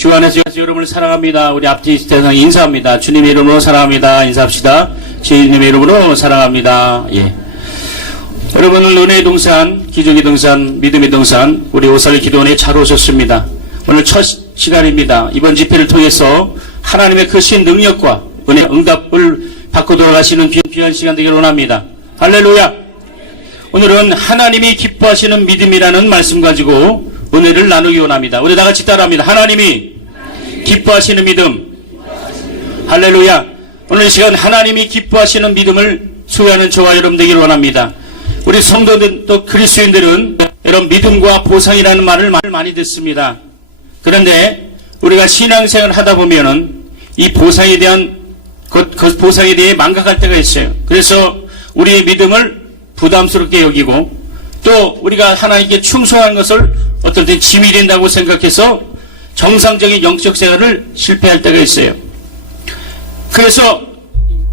주 안에서 여러분을 사랑합니다. 우리 앞뒤 대상 인사합니다. 주님의 이름으로 사랑합니다. 인사합시다. 주님의 이름으로 사랑합니다. 예. 여러분은 은혜의 동산, 기적의 동산, 믿음의 동산, 우리 오살리 기도원에 잘 오셨습니다. 오늘 첫 시간입니다. 이번 집회를 통해서 하나님의 크신 능력과 은혜 응답을 받고 돌아가시는 귀한 시간 되기를 원합니다. 할렐루야. 오늘은 하나님이 기뻐하시는 믿음이라는 말씀 가지고 은혜를 나누기 원합니다. 우리 다 같이 따라합니다. 하나님이 기뻐하시는 믿음. 할렐루야. 오늘 이 시간 하나님이 기뻐하시는 믿음을 소유하는 저와 여러분 되기를 원합니다. 우리 성도들 또 그리스도인들은 여러분 믿음과 보상이라는 말을 많이 듣습니다. 그런데 우리가 신앙생활을 하다 보면은 이 보상에 대한 그 보상에 대해 망각할 때가 있어요. 그래서 우리의 믿음을 부담스럽게 여기고 또 우리가 하나님께 충성한 것을 어떨 때 짐이 된다고 생각해서 정상적인 영적 생활을 실패할 때가 있어요. 그래서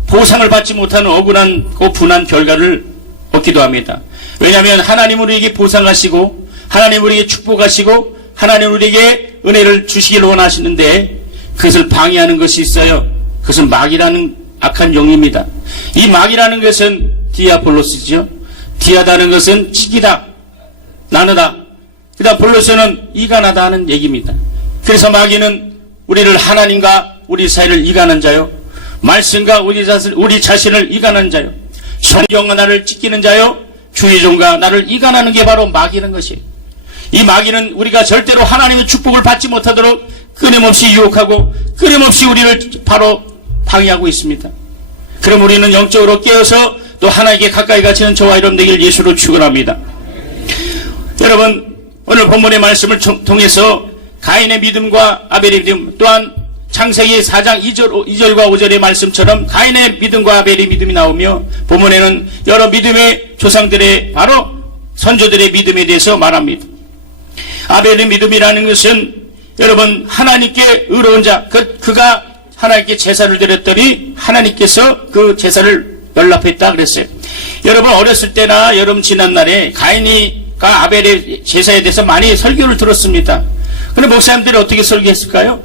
보상을 받지 못하는 억울한 분한 결과를 얻기도 합니다. 왜냐하면 하나님 우리에게 보상하시고 하나님 우리에게 축복하시고 하나님 우리에게 은혜를 주시길 원하시는데 그것을 방해하는 것이 있어요. 그것은 마귀라는 악한 영입니다. 이 마귀라는 것은 디아볼로스죠. 디아다는 것은 찌기다, 나누다. 그 다음 볼로스는 이간하다 하는 얘기입니다. 그래서 마귀는 우리를 하나님과 우리 사이를 이간한 자요, 말씀과 우리 자신을 이간한 자요, 성경과 나를 찢기는 자요, 주의 종과 나를 이간하는 게 바로 마귀라는 것이에요. 이 마귀는 우리가 절대로 하나님의 축복을 받지 못하도록 끊임없이 유혹하고 끊임없이 우리를 바로 방해하고 있습니다. 그럼 우리는 영적으로 깨어서 또 하나님께 가까이 가시는 저와 여러분 되길 예수로 축원합니다. 여러분 오늘 본문의 말씀을 통해서 가인의 믿음과 아벨의 믿음, 또한 창세기 4장 2절과 5절의 말씀처럼 가인의 믿음과 아벨의 믿음이 나오며 본문에는 여러 믿음의 조상들의 바로 선조들의 믿음에 대해서 말합니다. 아벨의 믿음이라는 것은 여러분 하나님께 의로운 자, 그가 하나님께 제사를 드렸더니 하나님께서 그 제사를 연락했다 그랬어요. 여러분 어렸을 때나 여러분 지난날에 가인이가 아벨의 제사에 대해서 많이 설교를 들었습니다. 그런데 목사님들이 어떻게 설교했을까요?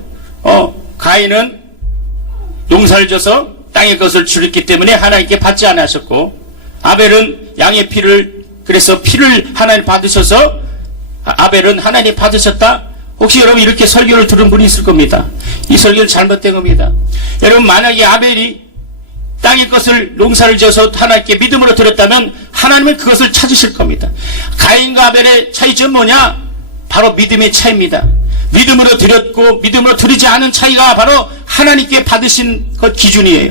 가인은 농사를 져서 땅의 것을 줄였기 때문에 하나님께 받지 않으셨고 아벨은 양의 피를, 그래서 피를 하나님 받으셔서 아벨은 하나님 받으셨다. 혹시 여러분 이렇게 설교를 들은 분이 있을 겁니다. 이 설교는 잘못된 겁니다. 여러분 만약에 아벨이 땅의 것을 농사를 지어서 하나님께 믿음으로 드렸다면 하나님은 그것을 찾으실 겁니다. 가인과 아벨의 차이점은 뭐냐? 바로 믿음의 차이입니다. 믿음으로 드렸고 믿음으로 드리지 않은 차이가 바로 하나님께 받으신 것 기준이에요.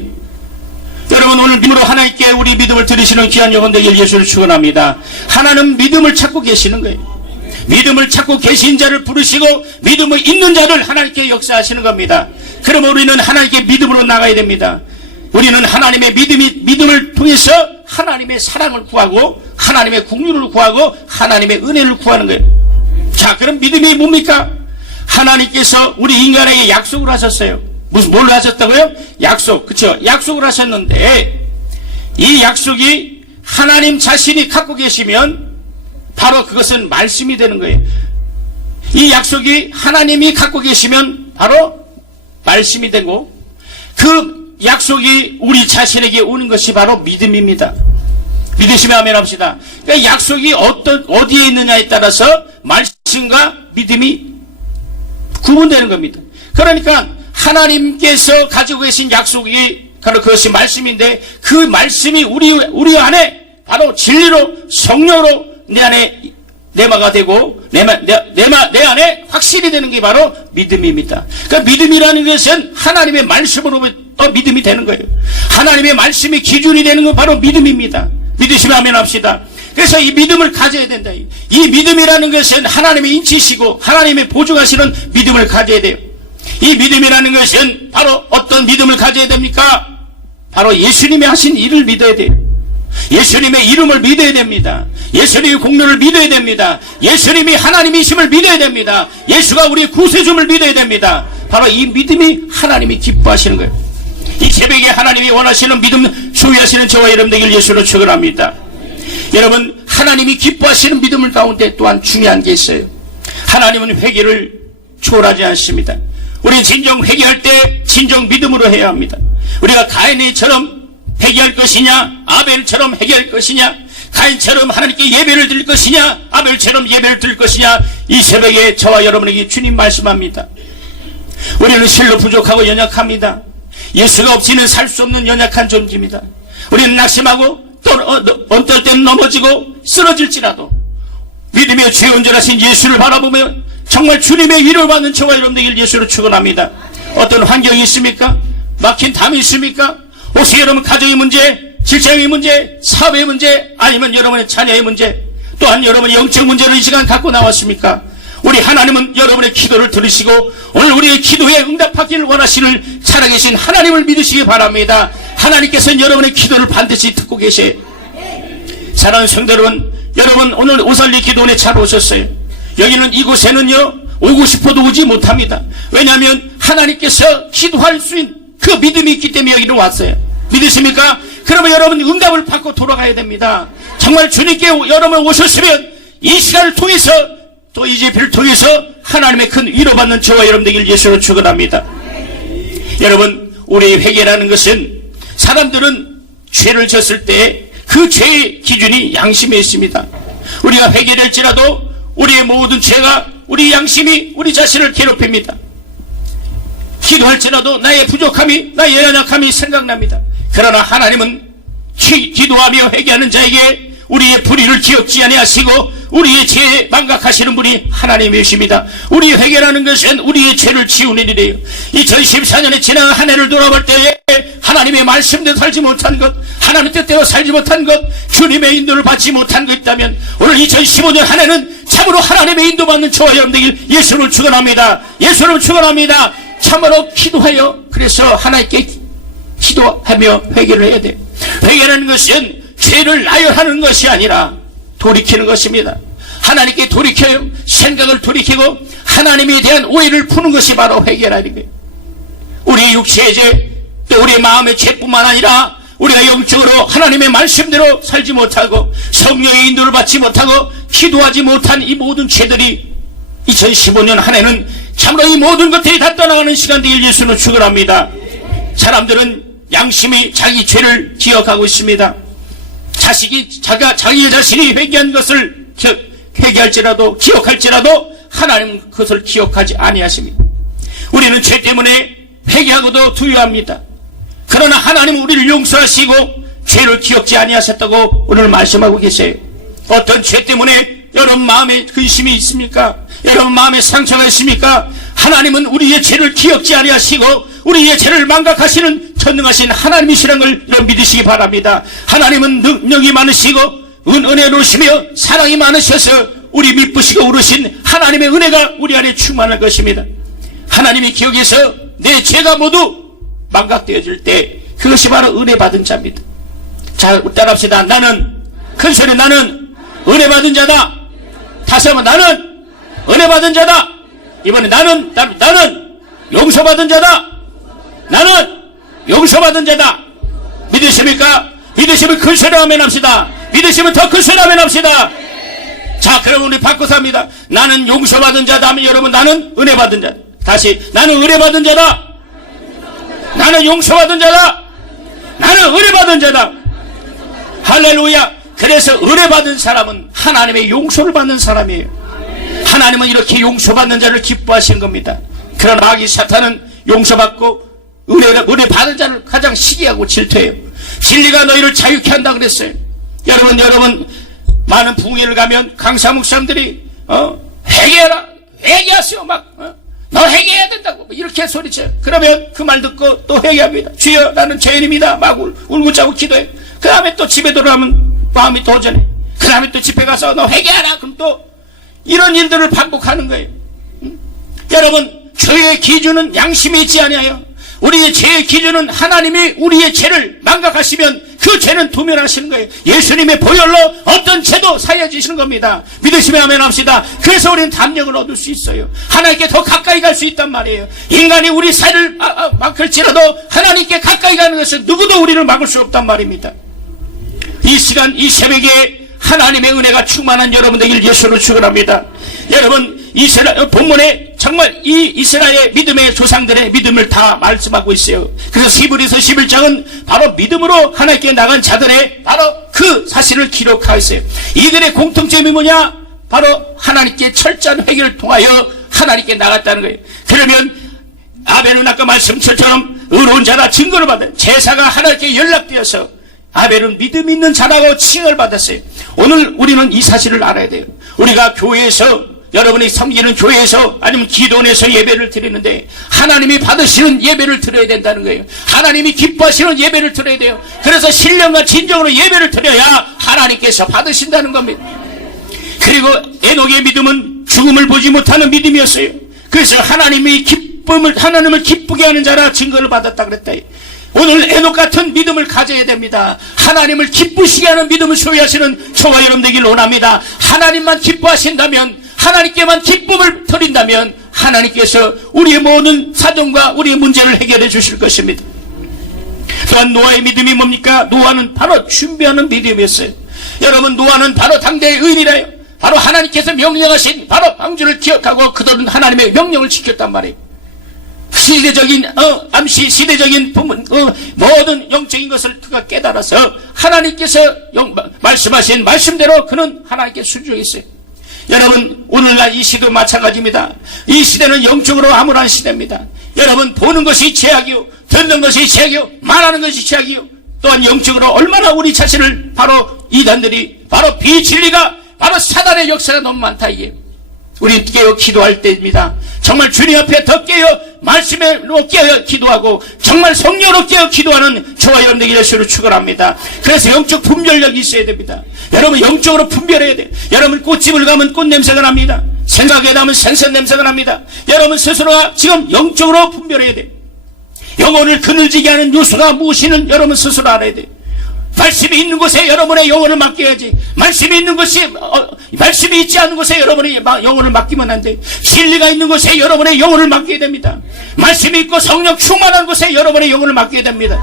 여러분 오늘 믿음으로 하나님께 우리 믿음을 드리시는 귀한 영혼 되길 예수를 축원합니다. 하나님은 믿음을 찾고 계시는 거예요. 믿음을 찾고 계신 자를 부르시고 믿음을 있는 자를 하나님께 역사하시는 겁니다. 그럼 우리는 하나님께 믿음으로 나가야 됩니다. 우리는 하나님의 믿음을 통해서 하나님의 사랑을 구하고 하나님의 국률을 구하고 하나님의 은혜를 구하는 거예요. 자, 그럼 믿음이 뭡니까? 하나님께서 우리 인간에게 약속을 하셨어요. 뭘로 하셨다고요? 약속, 그쵸? 약속을 하셨는데 이 약속이 하나님 자신이 갖고 계시면 바로 그것은 말씀이 되는 거예요. 이 약속이 하나님이 갖고 계시면 바로 말씀이 되고 그 약속이 우리 자신에게 오는 것이 바로 믿음입니다. 믿으시면 아멘 합시다. 그러니까 약속이 어디에 있느냐에 따라서 말씀과 믿음이 구분되는 겁니다. 그러니까 하나님께서 가지고 계신 약속이 바로 그것이 말씀인데 그 말씀이 우리 안에 바로 진리로 성령으로 내 안에 내마가 되고 내 안에 확실히 되는 게 바로 믿음입니다. 그러니까 믿음이라는 것은 하나님의 말씀으로부터 믿음이 되는 거예요. 하나님의 말씀이 기준이 되는 건 바로 믿음입니다. 믿으시면 아멘 합시다. 그래서 이 믿음을 가져야 된다. 이 믿음이라는 것은 하나님의 인치시고 하나님의 보증하시는 믿음을 가져야 돼요. 이 믿음이라는 것은 바로 어떤 믿음을 가져야 됩니까? 바로 예수님이 하신 일을 믿어야 돼요. 예수님의 이름을 믿어야 됩니다. 예수님의 공로를 믿어야 됩니다. 예수님이 하나님이심을 믿어야 됩니다. 예수가 우리의 구세주를 믿어야 됩니다. 바로 이 믿음이 하나님이 기뻐하시는 거예요. 이 새벽에 하나님이 원하시는 믿음 소유하시는 저와 여러분 되길 예수로 축원합니다. 여러분 하나님이 기뻐하시는 믿음을 가운데 또한 중요한 게 있어요. 하나님은 회개를 초월하지 않습니다. 우리는 진정 회개할 때 진정 믿음으로 해야 합니다. 우리가 가인처럼 회개할 것이냐, 아벨처럼 회개할 것이냐, 가인처럼 하나님께 예배를 드릴 것이냐, 아벨처럼 예배를 드릴 것이냐, 이 새벽에 저와 여러분에게 주님 말씀합니다. 우리는 실로 부족하고 연약합니다. 예수가 없이는 살 수 없는 연약한 존재입니다. 우리는 낙심하고 또 어떨 때는 넘어지고 쓰러질지라도 믿음의 죄온전하신 예수를 바라보며 정말 주님의 위로를 받는 저와 여러분들 예수로 축원합니다. 어떤 환경이 있습니까? 막힌 담이 있습니까? 혹시 여러분 가정의 문제, 직장의 문제, 사회의 문제, 아니면 여러분의 자녀의 문제, 또한 여러분의 영적 문제를 이 시간 갖고 나왔습니까? 우리 하나님은 여러분의 기도를 들으시고 오늘 우리의 기도에 응답하기를 원하시는 살아계신 하나님을 믿으시기 바랍니다. 하나님께서는 여러분의 기도를 반드시 듣고 계세요. 사랑하는 성도 여러분 오늘 오살리 기도원에 잘 오셨어요. 여기는 이곳에는요 오고 싶어도 오지 못합니다. 왜냐하면 하나님께서 기도할 수 있는 그 믿음이 있기 때문에 여기는 왔어요. 믿으십니까? 그러면 여러분 응답을 받고 돌아가야 됩니다. 정말 주님께 여러분 오셨으면 이 시간을 통해서 또 이 집회를 통해서 하나님의 큰 위로받는 저와 여러분 되길 예수로 축원합니다. 여러분 우리의 회개라는 것은 사람들은 죄를 졌을 때 그 죄의 기준이 양심에 있습니다. 우리가 회개를 할지라도 우리의 모든 죄가 우리 양심이 우리 자신을 괴롭힙니다. 기도할지라도 나의 부족함이 나의 연약함이 생각납니다. 그러나 하나님은 기도하며 회개하는 자에게 우리의 불의를 기억지 아니하시고 우리의 죄에 망각하시는 분이 하나님이십니다. 우리의 회개라는 것은 우리의 죄를 지우는 일이에요. 2014년에 지난 한 해를 돌아볼 때에 하나님의 말씀대로 살지 못한 것, 하나님의 뜻대로 살지 못한 것, 주님의 인도를 받지 못한 것 있다면 오늘 2015년 한 해는 참으로 하나님의 인도받는 저와 여러분들 예수를 축원합니다. 예수를 축원합니다. 참으로 기도하여 그래서 하나님께 기도하며 회개를 해야 돼요. 회개라는 것은 죄를 나열하는 것이 아니라 돌이키는 것입니다. 하나님께 돌이켜요. 생각을 돌이키고 하나님에 대한 오해를 푸는 것이 바로 회개라는 거예요. 우리의 육체의 죄, 또 우리의 마음의 죄뿐만 아니라 우리가 영적으로 하나님의 말씀대로 살지 못하고 성령의 인도를 받지 못하고 기도하지 못한 이 모든 죄들이 2015년 한 해는 참으로 이 모든 것들이 다 떠나가는 시간 되길 예수는 축원합니다. 사람들은 양심이 자기 죄를 기억하고 있습니다. 자기 자신이 회개한 것을 회개할지라도 기억할지라도 하나님은 그것을 기억하지 아니하십니다. 우리는 죄 때문에 회개하고도 두려워합니다. 그러나 하나님은 우리를 용서하시고 죄를 기억지 아니하셨다고 오늘 말씀하고 계세요. 어떤 죄 때문에 여러분 마음에 근심이 있습니까? 여러분 마음에 상처가 있습니까? 하나님은 우리의 죄를 기억지 아니하시고 우리의 죄를 망각하시는 전능하신 하나님이시라는 걸 여러분 믿으시기 바랍니다. 하나님은 능력이 많으시고 은혜로우시며 사랑이 많으셔서 우리 미쁘시고 우르신 하나님의 은혜가 우리 안에 충만할 것입니다. 하나님의 기억에서 내 죄가 모두 망각되어질 때 그것이 바로 은혜 받은 자입니다. 자, 따라합시다. 나는 큰 소리 나는 은혜 받은 자다. 다시 한번 나는 은혜 받은 자다. 이번에 나는 용서받은 자다. 나는 용서받은 자다. 믿으십니까? 믿으시면 큰 소리 아멘 합시다. 믿으시면 더 큰 소리 아멘 합시다. 자, 그럼 우리 바꿔서 합니다. 나는 용서받은 자다 하면 여러분 나는 은혜 받은 자다. 다시 나는 은혜 받은 자다. 나는 용서받은 자다. 나는 은혜 받은 자다. 할렐루야. 그래서 은혜 받은 사람은 하나님의 용서를 받는 사람이에요. 하나님은 이렇게 용서받는 자를 기뻐하시는 겁니다. 그러나 마귀 사탄은 용서받고 은혜 받은 자를 가장 시기하고 질투해요. 진리가 너희를 자유케 한다 그랬어요. 여러분 많은 부흥회를 가면 강사 목사님들이 회개해라, 회개하세요. 너 회개해야 된다고 이렇게 소리쳐요. 그러면 그 말 듣고 또 회개합니다. 주여 나는 죄인입니다. 막 울고 짜고 기도해. 그 다음에 또 집에 돌아가면 마음이 도전해. 그 다음에 또 집에 가서 너 회개하라. 그럼 또 이런 일들을 반복하는 거예요. 여러분 죄의 기준은 양심이 있지 아니하여 우리의 죄의 기준은 하나님이 우리의 죄를 망각하시면 그 죄는 도면하시는 거예요. 예수님의 보혈로 어떤 죄도 사해 주시는 겁니다. 믿으시면 아멘 합시다. 그래서 우리는 담력을 얻을 수 있어요. 하나님께 더 가까이 갈 수 있단 말이에요. 인간이 우리 사이를 막을지라도 하나님께 가까이 가는 것은 누구도 우리를 막을 수 없단 말입니다. 이 시간 이 새벽에 하나님의 은혜가 충만한 여러분 되길 예수로 축원합니다. 여러분 이스라엘 본문에 정말 이 이스라엘 믿음의 조상들의 믿음을 다 말씀하고 있어요. 그래서 히브리서 11장은 바로 믿음으로 하나님께 나간 자들의 바로 그 사실을 기록하고 있어요. 이들의 공통점이 뭐냐? 바로 하나님께 철저한 회개를 통하여 하나님께 나갔다는 거예요. 그러면 아벨은 아까 말씀처럼 의로운 자라 증거를 받은 제사가 하나님께 연락되어서 아벨은 믿음 있는 자라고 칭을 받았어요. 오늘 우리는 이 사실을 알아야 돼요. 우리가 교회에서 여러분이 섬기는 교회에서 아니면 기도원에서 예배를 드리는데 하나님이 받으시는 예배를 드려야 된다는 거예요. 하나님이 기뻐하시는 예배를 드려야 돼요. 그래서 신령과 진정으로 예배를 드려야 하나님께서 받으신다는 겁니다. 그리고 에녹의 믿음은 죽음을 보지 못하는 믿음이었어요. 그래서 하나님을 기쁘게 하는 자라 증거를 받았다 그랬다. 오늘 에녹 같은 믿음을 가져야 됩니다. 하나님을 기쁘시게 하는 믿음을 소유하시는 저와 여러분 되길 원합니다. 하나님만 기뻐하신다면, 하나님께만 기쁨을 드린다면 하나님께서 우리의 모든 사정과 우리의 문제를 해결해 주실 것입니다. 또한 노아의 믿음이 뭡니까? 노아는 바로 준비하는 믿음이었어요. 여러분, 노아는 바로 당대의 의인이라요. 바로 하나님께서 명령하신 바로 방주를 기억하고 그들은 하나님의 명령을 지켰단 말이에요. 시대적인 암시, 시대적인 모든 영적인 것을 그가 깨달아서 하나님께서 말씀하신 말씀대로 그는 하나님께 순종했어요. 여러분, 오늘날 이 시도 마찬가지입니다. 이 시대는 영적으로 암울한 시대입니다. 여러분, 보는 것이 죄악이요, 듣는 것이 죄악이요, 말하는 것이 죄악이요, 또한 영적으로 얼마나 우리 자신을 바로 이단들이 바로 비진리가 바로 사단의 역사가 너무 많다. 이게 우리 깨어 기도할 때입니다. 정말 주님 앞에 더 깨어 말씀으로 깨어 기도하고 정말 성령으로 깨어 기도하는 저와 여러분들에게 예수를 축원합니다. 그래서 영적 분별력이 있어야 됩니다. 여러분, 영적으로 분별해야 돼요. 여러분, 꽃집을 가면 꽃 냄새가 납니다. 생각에 나면 생선 냄새가 납니다. 여러분 스스로가 지금 영적으로 분별해야 돼요. 영혼을 그늘지게 하는 요소가 무엇이는 여러분 스스로 알아야 돼요. 말씀이 있는 곳에 여러분의 영혼을 맡겨야지. 말씀이 있는 곳이 말씀이 있지 않은 곳에 여러분의 영혼을 맡기면 안 돼. 진리가 있는 곳에 여러분의 영혼을 맡겨야 됩니다. 말씀이 있고 성령 충만한 곳에 여러분의 영혼을 맡겨야 됩니다.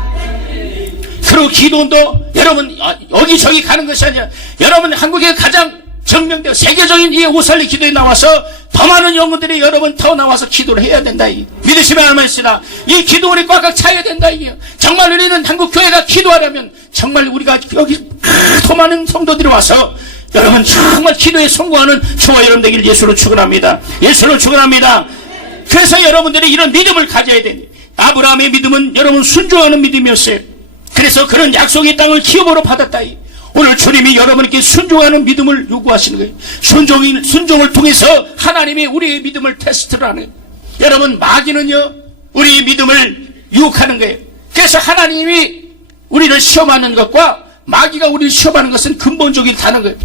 그리고 기도도 여러분 여기저기 가는 것이 아니라 여러분 한국에 가장 정명되고 세계적인 이 오살리 기도에 나와서 더 많은 영혼들이 여러분 더 나와서 기도를 해야 된다. 믿으시면 알겠습니다. 이 기도원이 꽉꽉 차야 된다. 정말 우리는 한국 교회가 기도하려면 정말 우리가 여기 더 많은 성도들이 와서 여러분 정말 기도에 성공하는 저와 여러분 되기를 예수로 축원합니다. 예수로 축원합니다. 그래서 여러분들이 이런 믿음을 가져야 됩니다. 아브라함의 믿음은 여러분 순종하는 믿음이었어요. 그래서 그런 약속의 땅을 기업으로 받았다. 오늘 주님이 여러분에게 순종하는 믿음을 요구하시는 거예요. 순종을 통해서 하나님이 우리의 믿음을 테스트를 하는 거예요. 여러분, 마귀는요 우리의 믿음을 유혹하는 거예요. 그래서 하나님이 우리를 시험하는 것과 마귀가 우리를 시험하는 것은 근본적인 다른 거예요.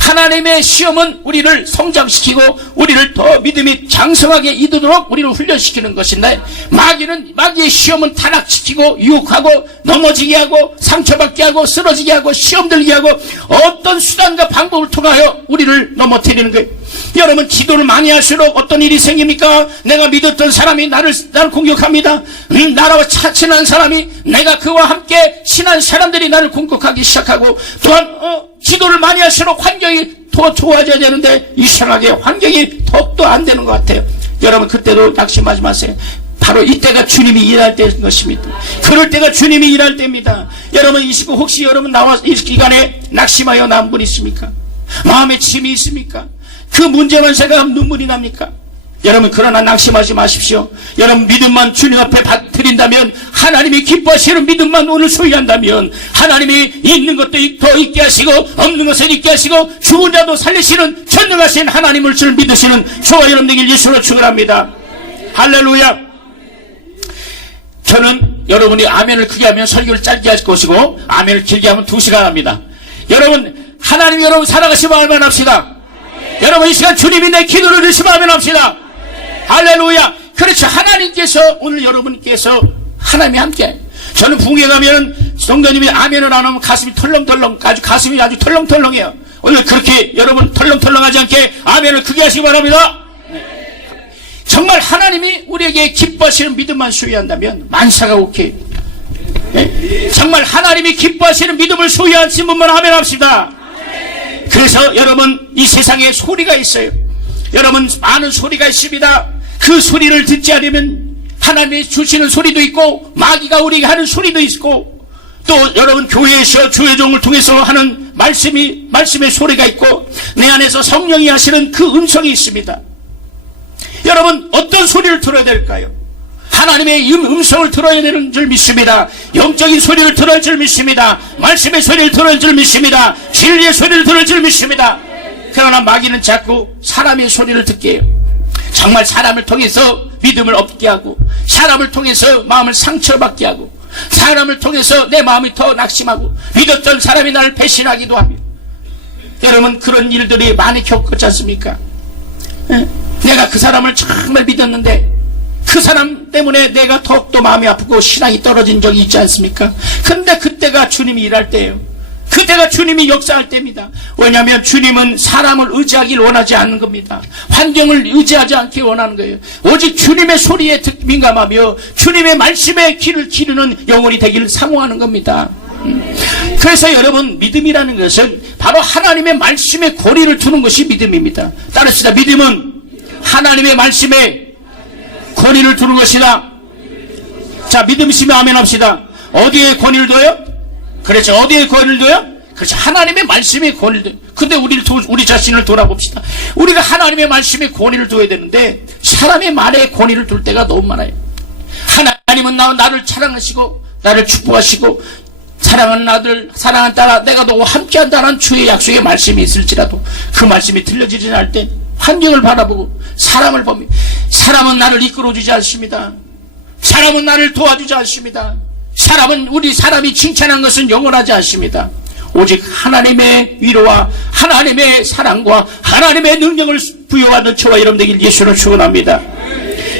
하나님의 시험은 우리를 성장시키고 우리를 더 믿음이 장성하게 이르도록 우리를 훈련시키는 것인데, 마귀의 시험은 타락시키고 유혹하고 넘어지게 하고 상처받게 하고 쓰러지게 하고 시험 들게 하고 어떤 수단과 방법을 통하여 우리를 넘어뜨리는 거예요. 여러분, 기도를 많이 할수록 어떤 일이 생깁니까? 내가 믿었던 사람이 나를 공격합니다. 나라와 친한 사람이, 내가 그와 함께 친한 사람들이 나를 공격하기 시작하고, 또한 기도를 많이 할수록 환경이 더 좋아져야 되는데 이상하게 환경이 더욱더 안 되는 것 같아요. 여러분, 그때도 낙심하지 마세요. 바로 이때가 주님이 일할 때인 것입니다. 그럴 때가 주님이 일할 때입니다. 여러분, 이 시간 혹시 여러분 나와 이 기간에 낙심하여 난 분 있습니까? 마음에 짐이 있습니까? 그 문제만 생각하면 눈물이 납니까? 여러분, 그러나 낙심하지 마십시오. 여러분, 믿음만 주님 앞에 드린다면, 하나님이 기뻐하시는 믿음만 오늘 소유한다면, 하나님이 있는 것도 더 있게 하시고 없는 것을 있게 하시고 죽은 자도 살리시는 전능하신 하나님을 줄 믿으시는 저와 여러분에게 예수로 축원합니다. 할렐루야. 저는 여러분이 아멘을 크게 하면 설교를 짧게 할 것이고 아멘을 길게 하면 2시간 합니다. 여러분, 하나님 여러분 살아가시면 아멘합시다. 여러분, 이 시간 주님이 내 기도를 들으시면 아멘합시다. 할렐루야. 그렇죠. 하나님께서 오늘 여러분께서 하나님이 함께, 저는 부흥회 가면 성도님이 아멘을 안 하면 가슴이 털렁털렁, 가슴이 아주 털렁털렁해요. 오늘 그렇게 여러분 털렁털렁하지 않게 아멘을 크게 하시기 바랍니다. 정말 하나님이 우리에게 기뻐하시는 믿음만 소유한다면 만사가 오케이. 정말 하나님이 기뻐하시는 믿음을 소유하신 분만 아멘합시다. 그래서 여러분, 이 세상에 소리가 있어요. 여러분, 많은 소리가 있습니다. 그 소리를 듣지 않으면 하나님이 주시는 소리도 있고 마귀가 우리에게 하는 소리도 있고, 또 여러분 교회에서 주의종을 통해서 하는 말씀의 소리가 있고, 내 안에서 성령이 하시는 그 음성이 있습니다. 여러분, 어떤 소리를 들어야 될까요? 하나님의 음성을 들어야 되는 줄 믿습니다. 영적인 소리를 들어야 줄 믿습니다. 말씀의 소리를 들어야 줄 믿습니다. 진리의 소리를 들어야 줄 믿습니다. 그러나 마귀는 자꾸 사람의 소리를 듣게 해요. 정말 사람을 통해서 믿음을 얻게 하고, 사람을 통해서 마음을 상처받게 하고, 사람을 통해서 내 마음이 더 낙심하고, 믿었던 사람이 나를 배신하기도 하며, 여러분 그런 일들이 많이 겪었지 않습니까? 내가 그 사람을 정말 믿었는데 그 사람 때문에 내가 더욱더 마음이 아프고 신앙이 떨어진 적이 있지 않습니까? 근데 그때가 주님이 일할 때예요. 그때가 주님이 역사할 때입니다. 왜냐하면 주님은 사람을 의지하길 원하지 않는 겁니다. 환경을 의지하지 않길 원하는 거예요. 오직 주님의 소리에 민감하며 주님의 말씀에 귀를 기르는 영혼이 되기를 사모하는 겁니다. 그래서 여러분, 믿음이라는 것은 바로 하나님의 말씀에 고리를 두는 것이 믿음입니다. 따르시다. 믿음은 하나님의 말씀에 고리를 두는 것이다. 자, 믿음 있으면 아멘 합시다. 어디에 고리를 둬요? 그렇죠. 어디에 고리를 둬요? 그렇죠. 하나님의 말씀에 고리를 둬요. 근데 우리 자신을 돌아봅시다. 우리가 하나님의 말씀에 고리를 둬야 되는데 사람의 말에 고리를 둘 때가 너무 많아요. 하나님은 나를 사랑하시고 나를 축복하시고 사랑하는 딸아 내가 너와 함께한다는 주의 약속의 말씀이 있을지라도 그 말씀이 들려지지 않을 때 환경을 바라보고 사람을 봅니다. 사람은 나를 이끌어주지 않습니다. 사람은 나를 도와주지 않습니다. 우리 사람이 칭찬한 것은 영원하지 않습니다. 오직 하나님의 위로와 하나님의 사랑과 하나님의 능력을 부여하는 저와 여러분 되길 예수로 축원합니다.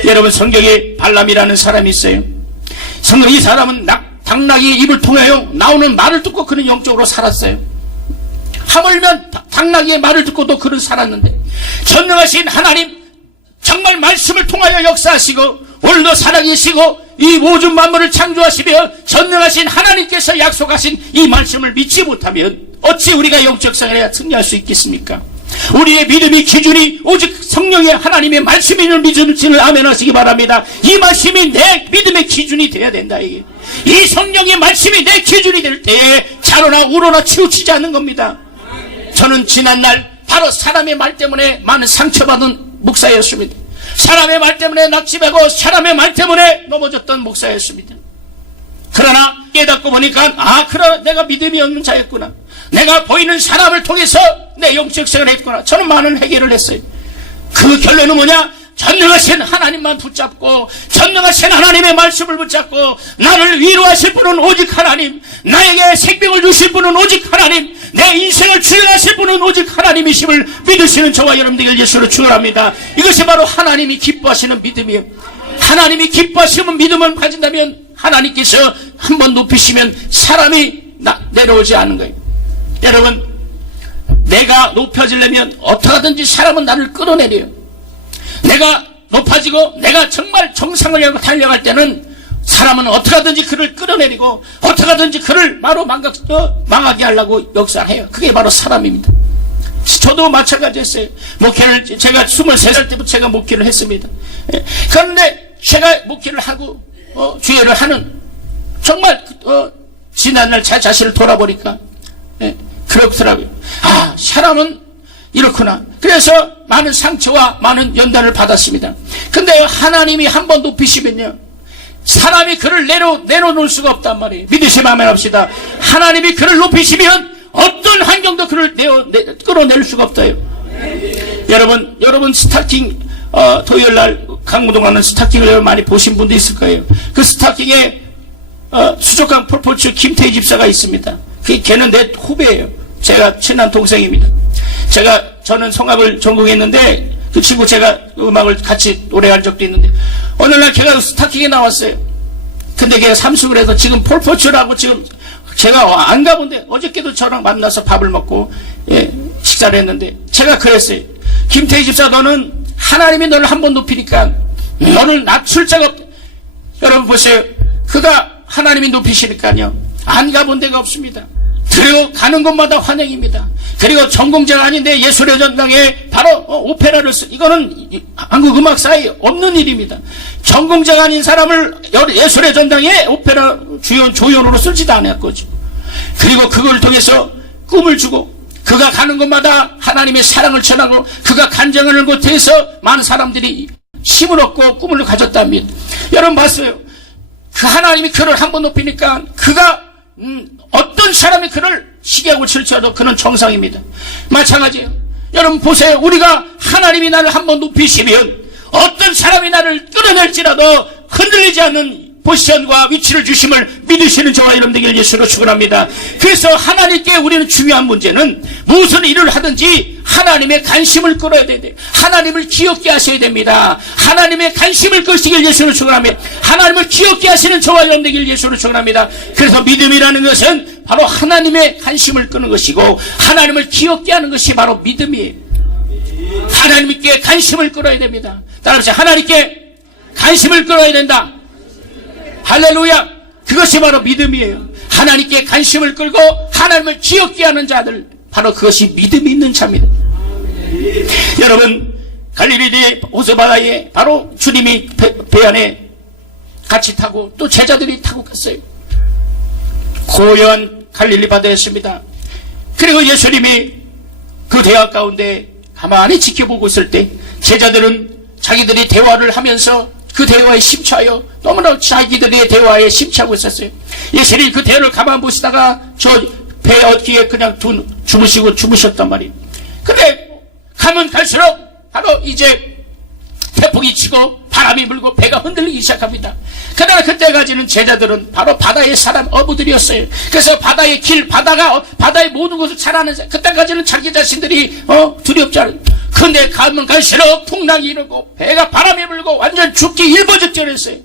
여러분, 성경에 발람이라는 사람이 있어요. 이 사람은 당나귀의 입을 통하여 나오는 말을 듣고 그는 영적으로 살았어요. 하물며 당나귀의 말을 듣고도 그는 살았는데, 전능하신 하나님 정말 말씀을 통하여 역사하시고 오늘도 살아계시고 이 모든 만물을 창조하시며 전능하신 하나님께서 약속하신 이 말씀을 믿지 못하면 어찌 우리가 영적 생활에 승리할 수 있겠습니까? 우리의 믿음의 기준이 오직 성령의 하나님의 말씀을 믿음을 아멘 하시기 바랍니다. 이 말씀이 내 믿음의 기준이 되어야 된다. 이 성령의 말씀이 내 기준이 될 때에 자로나 우로나 치우치지 않는 겁니다. 저는 지난날 바로 사람의 말 때문에 많은 상처받은 목사였습니다. 사람의 말 때문에 낙심하고 사람의 말 때문에 넘어졌던 목사였습니다. 그러나 깨닫고 보니까 그래 내가 믿음이 없는 자였구나. 내가 보이는 사람을 통해서 내 영적 생활을 했구나. 저는 많은 해결을 했어요. 그 결론은 뭐냐? 전능하신 하나님만 붙잡고 전능하신 하나님의 말씀을 붙잡고 나를 위로하실 분은 오직 하나님, 나에게 생명을 주실 분은 오직 하나님, 내 인생을 주관하실 분은 오직 하나님이심을 믿으시는 저와 여러분들 예수로 축원합니다. 이것이 바로 하나님이 기뻐하시는 믿음이에요. 하나님이 기뻐하시는 믿음을 가진다면 하나님께서 한번 높이시면 사람이 내려오지 않는 거예요. 여러분, 내가 높여지려면 어떻게 하든지 사람은 나를 끌어내려요. 내가 높아지고 내가 정말 정상을 향해 달려갈 때는 사람은 어떻게 하든지 그를 끌어내리고 어떻게 하든지 그를 바로 망하게 하려고 역사를 해요. 그게 바로 사람입니다. 저도 마찬가지였어요. 목회를 제가 23살 때부터 제가 목회를 했습니다. 그런데 제가 목회를 하고 주회를 하는 정말 지난날 제 자신을 돌아보니까 그렇더라고요. 사람은 이렇구나. 그래서 많은 상처와 많은 연단을 받았습니다. 근데 하나님이 한번 높이시면요, 사람이 그를 내려놓을 수가 없단 말이에요. 믿으시면 아멘 합시다. 하나님이 그를 높이시면 어떤 환경도 그를 끌어낼 수가 없어요. 여러분 스타킹 토요일날 강무동 가는 스타킹을 많이 보신 분도 있을 거예요. 그 스타킹에 수족관 폴포츠 김태희 집사가 있습니다. 걔는 내 후배예요. 제가 친한 동생입니다. 저는 성악을 전공했는데 그 친구 제가 음악을 같이 노래할 적도 있는데 어느 날 걔가 스타킹에 나왔어요. 근데 걔가 삼수를 해서 지금 폴포츠라고 지금 제가 안 가본데 어저께도 저랑 만나서 밥을 먹고 식사를 했는데 제가 그랬어요. 김태희 집사, 너는 하나님이 너를 한번 높이니까 너를 낮출 자가 없다. 여러분 보세요. 그가 하나님이 높이시니까요, 안 가본 데가 없습니다. 그리고 가는 곳마다 환영입니다. 그리고 전공자가 아닌데 예술의 전당에 바로 오페라를 이거는 한국 음악사에 없는 일입니다. 전공자가 아닌 사람을 예술의 전당에 오페라 조연으로 쓰지도 않을 거죠. 그리고 그걸 통해서 꿈을 주고 그가 가는 곳마다 하나님의 사랑을 전하고 그가 간증하는 곳에서 많은 사람들이 힘을 얻고 꿈을 가졌답니다. 여러분 봤어요. 그 하나님이 그를 한번 높이니까 그가 어떤 사람이 그를 시기하고 질투하도 그는 정상입니다. 마찬가지예요. 여러분 보세요. 우리가 하나님이 나를 한번 높이시면 어떤 사람이 나를 끌어낼지라도 흔들리지 않는 포지션과 위치를 주심을 믿으시는 저와 여러분 되길 예수로 축원합니다. 그래서 하나님께 우리는 중요한 문제는 무슨 일을 하든지 하나님의 관심을 끌어야 돼. 하나님을 귀엽게 하셔야 됩니다. 하나님의 관심을 끌시길 예수로 축원합니다. 하나님을 귀엽게 하시는 저와 여러분 되길 예수로 축원합니다. 그래서 믿음이라는 것은 바로 하나님의 관심을 끄는 것이고 하나님을 귀엽게 하는 것이 바로 믿음이에요. 하나님께 관심을 끌어야 됩니다. 따라서 하나님께 관심을 끌어야 된다. 할렐루야. 그것이 바로 믿음이에요. 하나님께 관심을 끌고 하나님을 귀엽게 하는 자들, 바로 그것이 믿음이 있는 자입니다. 여러분 갈릴리 호수바다에 바로 주님이 배 안에 같이 타고 또 제자들이 타고 갔어요. 고요한 갈릴리 바다였습니다. 그리고 예수님이 그 대화 가운데 가만히 지켜보고 있을 때 제자들은 자기들이 대화를 하면서 그 대화에 심취하여 너무나 자기들의 대화에 심취하고 있었어요. 예수님이 그 대화를 가만 보시다가 저 배 어깨에 그냥 주무셨단 말이에요. 근데 가면 갈수록 바로 이제 태풍이 치고 바람이 불고 배가 흔들리기 시작합니다. 그러나 그때까지는 제자들은 바로 바다의 사람 어부들이었어요. 그래서 바다의 길, 바다의 모든 것을 잘 아는 자들, 그때까지는 자기 자신들이 두렵지 않아요. 근데 가면 갈수록 풍랑이 일어나고 배가 바람이 불고 완전 죽기 일보 직전이었어요.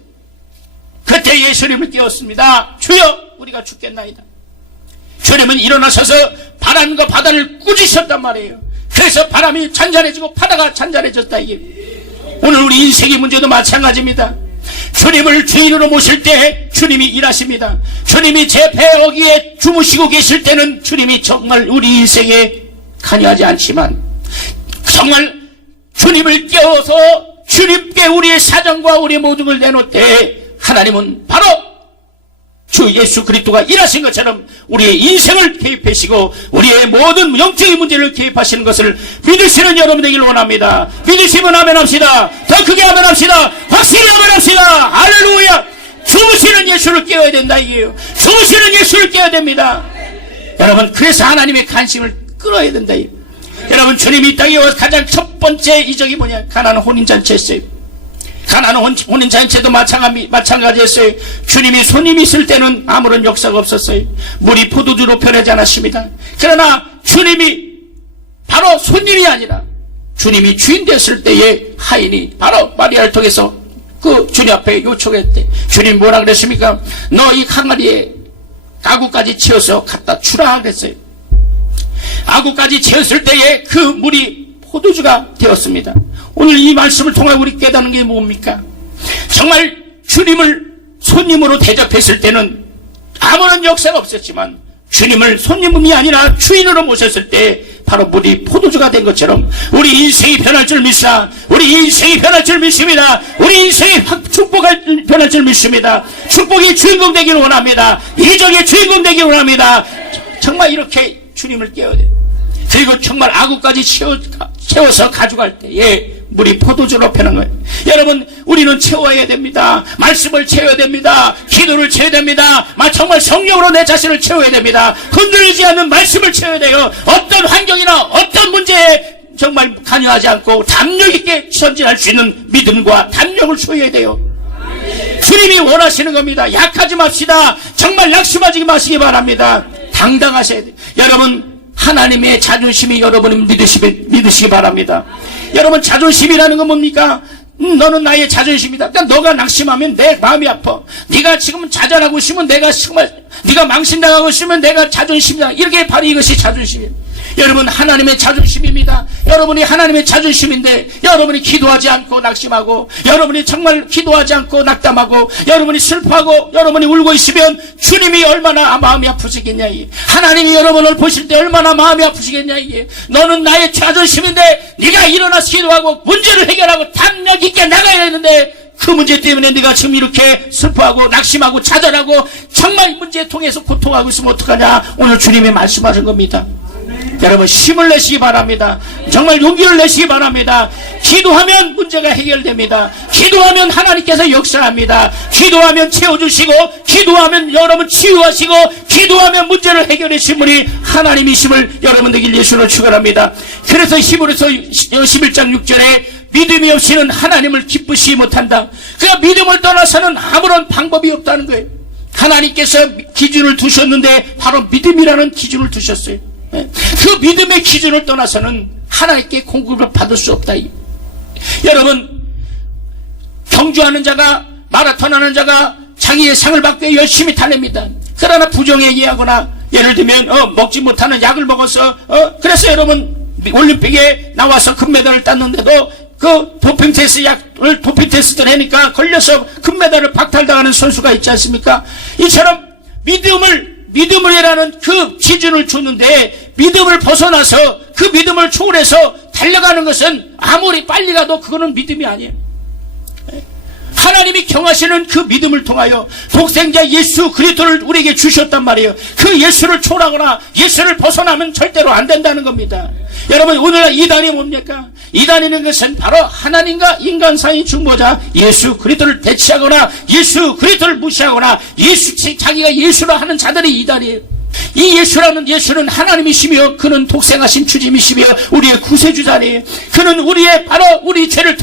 그때 예수님을 깨웠습니다. 주여, 우리가 죽겠나이다. 주님은 일어나셔서 바람과 바다를 꾸짖으셨단 말이에요. 그래서 바람이 잔잔해지고 바다가 잔잔해졌다. 이게 오늘 우리 인생의 문제도 마찬가지입니다. 주님을 주인으로 모실 때 주님이 일하십니다. 주님이 제 배 어귀에 주무시고 계실 때는 주님이 정말 우리 인생에 관여하지 않지만 정말 주님을 깨워서 주님께 우리의 사정과 우리의 모든 걸 내놓을 때 하나님은 바로 주 예수 그리스도가 일하신 것처럼 우리의 인생을 개입하시고 우리의 모든 영적인 문제를 개입하시는 것을 믿으시는 여러분 되기를 원합니다. 믿으시면 아멘합시다. 더 크게 아멘합시다. 확실히 아멘합시다. 할렐루야. 주무시는 예수를 깨워야 된다 이게요. 주무시는 예수를 깨워야 됩니다. 여러분 그래서 하나님의 관심을 끌어야 된다. 여러분 주님이 이 땅에 와서 가장 첫 번째 이적이 뭐냐? 가나안 혼인잔치였어요. 가나안 혼인잔치도 마찬가지였어요. 주님이 손님이 있을 때는 아무런 역사가 없었어요. 물이 포도주로 변하지 않았습니다. 그러나 주님이 바로 손님이 아니라 주님이 주인 됐을 때의 하인이 바로 마리아를 통해서 그 주님 앞에 요청했대. 주님 뭐라 그랬습니까? 너 이 항아리에 아구까지 채워서 갖다 주라 그랬어요. 아구까지 채웠을 때에 그 물이 포도주가 되었습니다. 오늘 이 말씀을 통해 우리 깨닫는 게 뭡니까? 정말 주님을 손님으로 대접했을 때는 아무런 역사가 없었지만 주님을 손님이 아니라 주인으로 모셨을 때 바로 물이 포도주가 된 것처럼 우리 인생이 변할 줄 믿습니다. 우리 인생이 변할 줄 믿습니다. 우리 인생이 축복할 변할 줄 믿습니다. 축복의 주인공 되기를 원합니다. 이적의 주인공 되기를 원합니다. 정말 이렇게 주님을 깨워야 돼요. 그리고 정말 아구까지 채워서 가져갈 때에 물이 포도주로 변한 거예요. 여러분 우리는 채워야 됩니다. 말씀을 채워야 됩니다. 기도를 채워야 됩니다. 정말 성령으로 내 자신을 채워야 됩니다. 흔들리지 않는 말씀을 채워야 돼요. 어떤 환경이나 어떤 문제에 정말 관여하지 않고 담력 있게 전진할 수 있는 믿음과 담력을 줘야 돼요. 주님이 원하시는 겁니다. 약하지 맙시다. 정말 낙심하지 마시기 바랍니다. 당당하셔야 돼요. 여러분 하나님의 자존심이 여러분이 믿으시기 바랍니다. 여러분 자존심이라는 건 뭡니까? 너는 나의 자존심이다. 그러니까 너가 낙심하면 내 마음이 아파. 네가 지금 좌절하고 있으면 내가 정말 네가 망신당하고 있으면 내가 자존심이다. 이렇게 바로 이것이 자존심이에요. 여러분, 하나님의 자존심입니다. 여러분이 하나님의 자존심인데 여러분이 기도하지 않고 낙심하고, 여러분이 정말 기도하지 않고 낙담하고, 여러분이 슬퍼하고 여러분이 울고 있으면 주님이 얼마나 마음이 아프시겠냐. 하나님이 여러분을 보실 때 얼마나 마음이 아프시겠냐. 너는 나의 자존심인데 네가 일어나서 기도하고 문제를 해결하고 담력 있게 나가야 되는데 그 문제 때문에 네가 지금 이렇게 슬퍼하고 낙심하고 좌절하고 정말 문제에 통해서 고통하고 있으면 어떡하냐. 오늘 주님이 말씀하신 겁니다. 여러분, 힘을 내시기 바랍니다. 정말 용기를 내시기 바랍니다. 기도하면 문제가 해결됩니다. 기도하면 하나님께서 역사합니다. 기도하면 채워주시고, 기도하면 여러분 치유하시고, 기도하면 문제를 해결해 주신 분이 하나님이심을 여러분들에게 예수로 축원합니다. 그래서 히브리서 11장 6절에 믿음이 없이는 하나님을 기쁘시지 못한다. 그러니까 믿음을 떠나서는 아무런 방법이 없다는 거예요. 하나님께서 기준을 두셨는데 바로 믿음이라는 기준을 두셨어요. 그 믿음의 기준을 떠나서는 하나님께 공급을 받을 수 없다. 여러분, 경주하는 자가, 마라톤하는 자가 자기의 상을 받기 위해 열심히 달립니다. 그러나 부정에 의하거나 예를 들면 먹지 못하는 약을 먹어서 그래서 여러분 올림픽에 나와서 금메달을 땄는데도 그 도핑 테스트를 하니까 걸려서 금메달을 박탈당하는 선수가 있지 않습니까? 이처럼 믿음이라는 그 기준을 줬는데 믿음을 벗어나서 그 믿음을 초월해서 달려가는 것은 아무리 빨리 가도 그거는 믿음이 아니에요. 하나님이 경하시는 그 믿음을 통하여 독생자 예수 그리스도를 우리에게 주셨단 말이에요. 그 예수를 초월하거나 예수를 벗어나면 절대로 안 된다는 겁니다. 여러분, 오늘날 이단이 뭡니까? 이단이라는 것은 바로 하나님과 인간 사이 중보자 예수 그리스도를 대치하거나 예수 그리스도를 무시하거나 자기가 예수라 하는 자들이 이단이에요. 이 예수는 하나님이시며 그는 독생하신 주님이시며 우리의 구세주자니에요. 그는 우리 죄를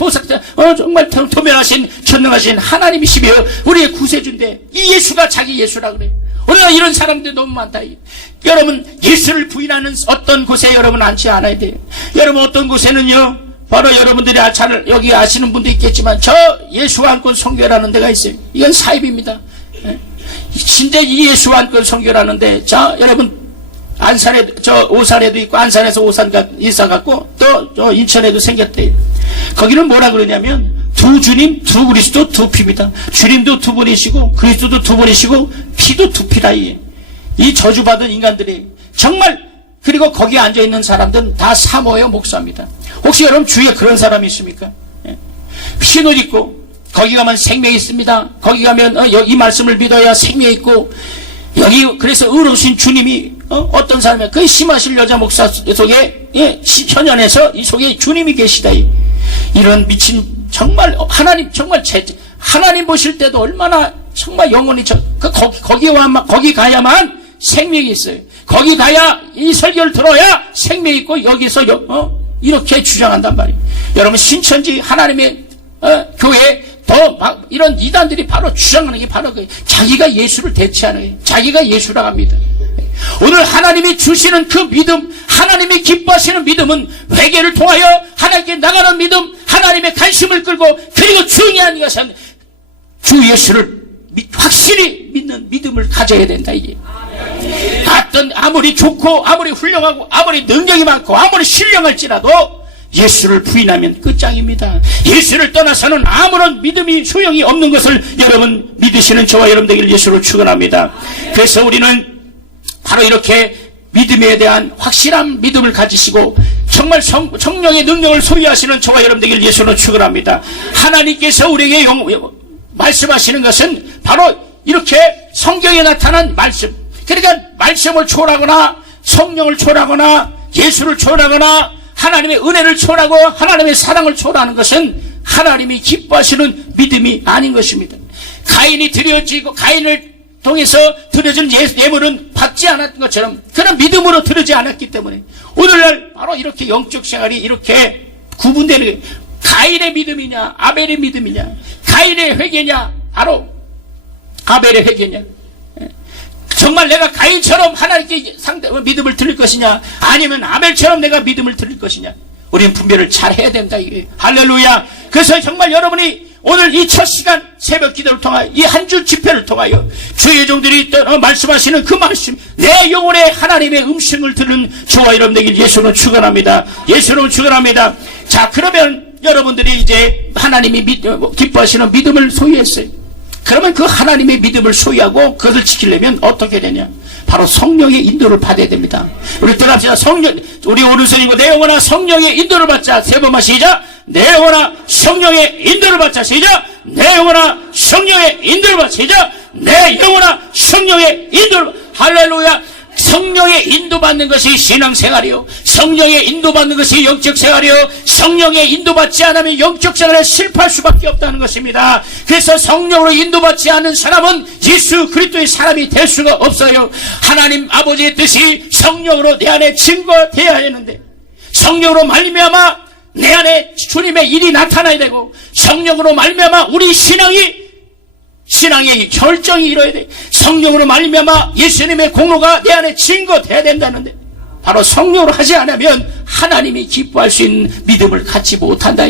정말 도면하신 전능하신 하나님이시며 우리의 구세주인데 이 예수가 자기 예수라 그래요. 우리가 이런 사람들이 너무 많다. 여러분, 예수를 부인하는 어떤 곳에 여러분 앉지 않아야 돼요. 여러분, 어떤 곳에는요, 바로 여러분들이 여기 아시는 분도 있겠지만 저 예수안권 선교라는 데가 있어요. 이건 사입입니다. 진짜 이 예수안권 선교라는데, 자, 여러분, 오산에도 있고, 안산에서 오산 이사 갔고, 또 인천에도 생겼대요. 거기는 뭐라 그러냐면, 두 주님, 두 그리스도, 두 피입니다. 주님도 두 분이시고, 그리스도도 두 분이시고, 피도 두 피다. 이 저주받은 인간들이 정말, 그리고 거기 앉아있는 사람들은 다 사모여 목사입니다. 혹시 여러분 주위에 그런 사람이 있습니까? 흰옷 입고, 거기 가면 생명이 있습니다. 거기 가면 이 말씀을 믿어야 생명이 있고, 여기 그래서 의로우신 주님이 어떤 사람이야? 그 심하실 여자 목사 속에 현연해서 이 속에 주님이 계시다. 이런 미친 정말 하나님 하나님 보실 때도 얼마나 정말 영혼이 거기 가야만 생명이 있어요. 거기 가야 이 설교를 들어야 생명이 있고 여기서 이렇게 주장한단 말이에요. 여러분, 신천지 하나님의 교회 이런 이단들이 바로 주장하는 게 바로 자기가 예수를 대체하는 거예요. 자기가 예수라고 합니다. 오늘 하나님이 주시는 그 믿음, 하나님이 기뻐하시는 믿음은 회개를 통하여 하나님께 나가는 믿음, 하나님의 관심을 끌고, 그리고 중요한 것은 주 예수를 확실히 믿는 믿음을 가져야 된다. 이게 아무리 좋고 아무리 훌륭하고 아무리 능력이 많고 아무리 신령할지라도 예수를 부인하면 끝장입니다. 예수를 떠나서는 아무런 믿음이 소용이 없는 것을 여러분 믿으시는 저와 여러분들에게 예수로 축원합니다. 그래서 우리는 바로 이렇게 믿음에 대한 확실한 믿음을 가지시고 정말 성령의 능력을 소유하시는 저와 여러분들에게 예수로 축원합니다. 하나님께서 우리에게 말씀하시는 것은 바로 이렇게 성경에 나타난 말씀, 그러니까 말씀을 초월하거나 성령을 초월하거나 예수를 초월하거나 하나님의 은혜를 초월하고 하나님의 사랑을 초월하는 것은 하나님이 기뻐하시는 믿음이 아닌 것입니다. 가인을 통해서 드려진 예물은 받지 않았던 것처럼 그런 믿음으로 드리지 않았기 때문에 오늘날 바로 이렇게 영적 생활이 이렇게 구분되는 거예요. 가인의 믿음이냐 아벨의 믿음이냐, 가인의 회개냐 바로 아벨의 회개냐, 정말 내가 가인처럼 하나님께 믿음을 드릴 것이냐 아니면 아벨처럼 내가 믿음을 드릴 것이냐, 우리는 분별을 잘 해야 된다. 이게 할렐루야. 그래서 정말 여러분이 오늘 이 첫 시간 새벽 기도를 통하여 이 한 주 집회를 통하여 주의 종들이 말씀하시는 그 말씀, 내 영혼에 하나님의 음성을 듣는 저와 여러분에게 예수로 축원합니다. 예수로 축원합니다. 자, 그러면 여러분들이 이제 하나님이 기뻐하시는 믿음을 소유했어요. 그러면 그 하나님의 믿음을 소유하고 그것을 지키려면 어떻게 되냐? 바로 성령의 인도를 받아야 됩니다. 우리 들어갑시다. 우리 오른손이고 내 영혼아 성령의 인도를 받자. 세 번만 시작. 내 영혼아 성령의 인도를 받자. 시작. 내 영혼아 성령의 인도를 받자. 시작. 내 영혼아 성령의 인도를 받자. 할렐루야. 성령의 인도받는 것이 신앙생활이요, 성령의 인도받는 것이 영적생활이요, 성령의 인도받지 않으면 영적생활에 실패할 수밖에 없다는 것입니다. 그래서 성령으로 인도받지 않은 사람은 예수 그리스도의 사람이 될 수가 없어요. 하나님 아버지의 뜻이 성령으로 내 안에 증거되어야 하는데, 성령으로 말미암아 내 안에 주님의 일이 나타나야 되고, 성령으로 말미암아 우리 신앙의 결정이 이뤄야 돼. 성령으로 말미암아 예수님의 공로가 내 안에 증거돼야 된다는데, 바로 성령으로 하지 않으면 하나님이 기뻐할 수 있는 믿음을 갖지 못한다.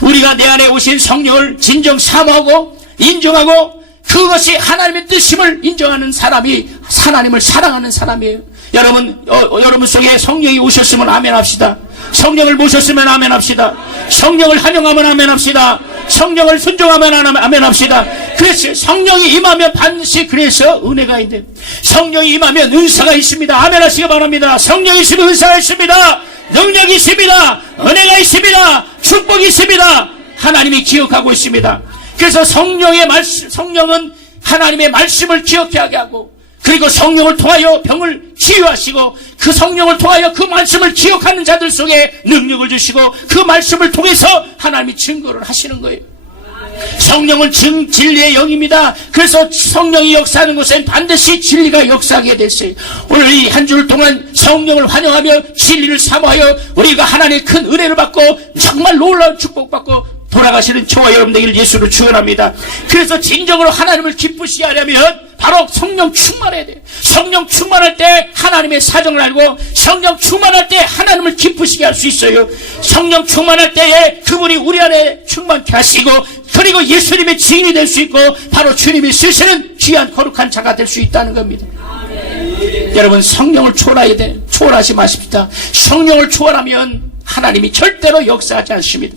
우리가 내 안에 오신 성령을 진정 사모하고 인정하고 그것이 하나님의 뜻임을 인정하는 사람이 하나님을 사랑하는 사람이에요. 여러분 속에 성령이 오셨으면 아멘 합시다. 성령을 모셨으면 아멘 합시다. 성령을 환영하면 아멘 합시다. 성령을 순종하면 아멘 합시다. 그래서 성령이 임하면 반드시 그래서 은혜가 있는데, 성령이 임하면 은사가 있습니다. 아멘 하시기 바랍니다. 성령이 있으면 은사가 있습니다. 능력이 있습니다. 은혜가 있습니다. 축복이 있습니다. 하나님이 기억하고 있습니다. 그래서 성령은 하나님의 말씀을 기억하게 하고, 그리고 성령을 통하여 병을 치유하시고, 그 성령을 통하여 그 말씀을 기억하는 자들 속에 능력을 주시고, 그 말씀을 통해서 하나님이 증거를 하시는 거예요. 성령은 진리의 영입니다. 그래서 성령이 역사하는 곳엔 반드시 진리가 역사하게 됐어요. 오늘 이 한 주를 동안 성령을 환영하며 진리를 사모하여 우리가 하나님의 큰 은혜를 받고 정말 놀라운 축복받고 돌아가시는 저와 여러분들 예수로 축원합니다. 그래서 진정으로 하나님을 기쁘시게 하려면 바로 성령 충만해야 돼요. 성령 충만할 때 하나님의 사정을 알고, 성령 충만할 때 하나님을 기쁘시게 할 수 있어요. 성령 충만할 때에 그분이 우리 안에 충만케 하시고, 그리고 예수님의 증인이 될 수 있고, 바로 주님이 쓰시는 귀한 거룩한 자가 될 수 있다는 겁니다. 여러분, 성령을 초월해야 돼. 초월하지 마십시다. 성령을 초월하면 하나님이 절대로 역사하지 않습니다.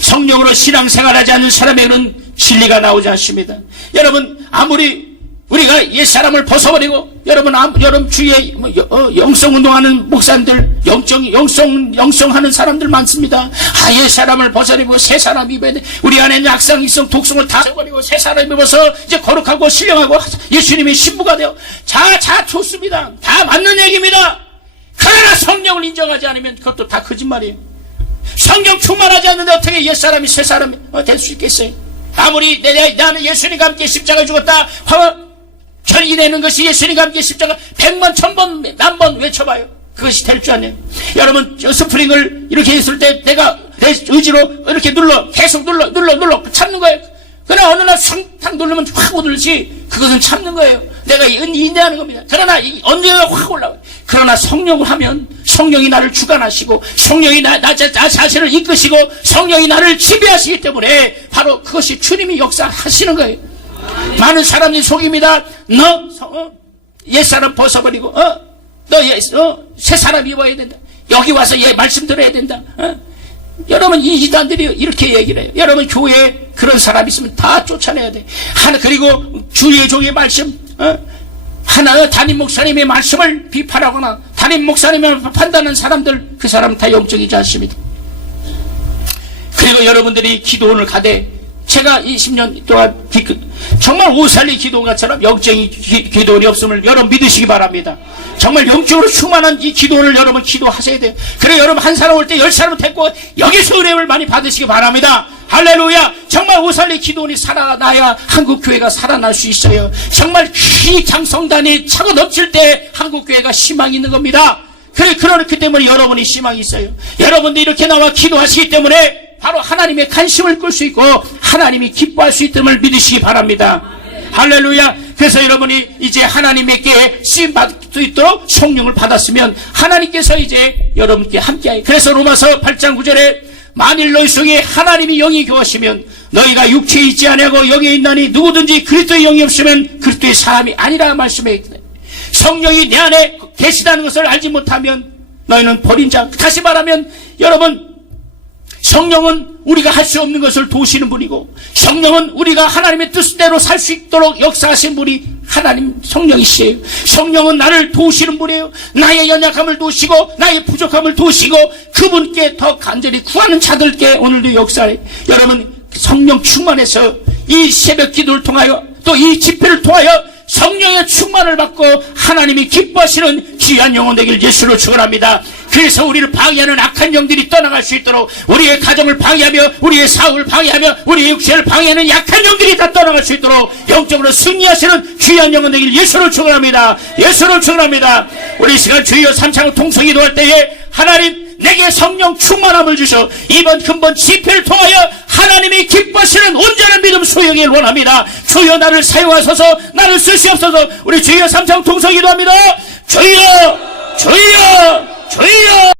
성령으로 신앙생활하지 않는 사람에게는 진리가 나오지 않습니다. 여러분, 아무리 우리가 옛사람을 벗어버리고, 여러분 주위에 영성운동하는 목사님들, 영성하는 사람들 많습니다. 옛사람을 벗어버리고 새 사람 입어야 돼. 우리 안에 악성, 이성, 독성을 다 벗어버리고 새 사람 입어서 이제 거룩하고 신령하고 예수님의 신부가 되어. 자, 좋습니다. 다 맞는 얘기입니다. 그러나 성령을 인정하지 않으면 그것도 다 거짓말이에요. 성령 충만하지 않는데 어떻게 옛사람이 새 사람이 될 수 있겠어요? 아무리 나는 예수님과 함께 십자가에 죽었다 결의내는 것이 예수님과 함께 십자가 100번, 1000번, 10,000번 외쳐봐요. 그것이 될 줄 아네요. 여러분, 스프링을 이렇게 했을 때 내가 내 의지로 이렇게 계속 눌러 참는 거예요. 그러나 어느 날 탁 누르면 확 오들지, 그것은 참는 거예요. 내가 인내하는 겁니다. 그러나 언제가 확 올라와요. 그러나 성령을 하면 성령이 나를 주관하시고, 성령이 나 자신을 이끄시고, 성령이 나를 지배하시기 때문에 바로 그것이 주님이 역사하시는 거예요. 많은 사람들이 속입니다. 너 옛사람 벗어버리고 새 사람 입어야 된다. 여기 와서 말씀 들어야 된다. 여러분, 이 이단들이 이렇게 얘기를 해요. 여러분, 교회에 그런 사람 있으면 다 쫓아내야 돼. 그리고 주의 종의 말씀, 담임 목사님의 말씀을 비판하거나 담임 목사님을 판단하는 사람들, 그 사람은 다 영적이지 않습니다. 그리고 여러분들이 기도원을 가되, 제가 20년 동안 정말 오살리 기도원처럼 영적인 기도원이 없음을 여러분 믿으시기 바랍니다. 정말 영적으로 충만한 이 기도원을 여러분 기도하셔야 돼요. 그래, 여러분 한 사람 올 때 10사람을 데리고 여기서 은혜를 많이 받으시기 바랍니다. 할렐루야. 정말 오살리 기도원이 살아나야 한국교회가 살아날 수 있어요. 정말 이 장성단이 차고 넘칠 때 한국교회가 희망이 있는 겁니다. 그렇기 때문에 여러분이 희망이 있어요. 여러분들이 이렇게 나와 기도하시기 때문에 바로 하나님의 관심을 끌 수 있고 하나님이 기뻐할 수 있음을 믿으시기 바랍니다. 할렐루야. 그래서 여러분이 이제 하나님께 쓰임받을 수 있도록 성령을 받았으면 하나님께서 이제 여러분께 함께하여. 그래서 로마서 8장 9절에 만일 너희 속에 하나님이 영이 거하시면 너희가 육체에 있지 아니하고 여기에 있나니 누구든지 그리스도의 영이 없으면 그리스도의 사람이 아니라 말씀해. 성령이 내 안에 계시다는 것을 알지 못하면 너희는 버린 자. 다시 말하면 여러분, 성령은 우리가 할 수 없는 것을 도우시는 분이고, 성령은 우리가 하나님의 뜻대로 살 수 있도록 역사하신 분이 하나님 성령이시에요. 성령은 나를 도우시는 분이에요. 나의 연약함을 도우시고 나의 부족함을 도우시고 그분께 더 간절히 구하는 자들께 오늘도 역사해. 여러분, 성령 충만해서 이 새벽 기도를 통하여 또 이 집회를 통하여 성령의 충만을 받고 하나님이 기뻐하시는 귀한 영혼 되길 예수로 축원합니다. 그래서 우리를 방해하는 악한 영들이 떠나갈 수 있도록, 우리의 가정을 방해하며 우리의 사업을 방해하며 우리의 육체를 방해하는 약한 영들이 다 떠나갈 수 있도록 영적으로 승리하시는 귀한 영혼 되길 예수로 축원합니다. 예수로 축원합니다. 우리 이 시간 주여 삼창 통성 기도할 때에 하나님 내게 성령 충만함을 주셔 이번 근본 집회를 통하여 하나님이 기뻐하시는 온전한 믿음 소유하길 원합니다. 주여 나를 사용하소서, 나를 쓰시옵소서. 우리 주여 삼창 통성 기도합니다. 주여, 주여, 주여.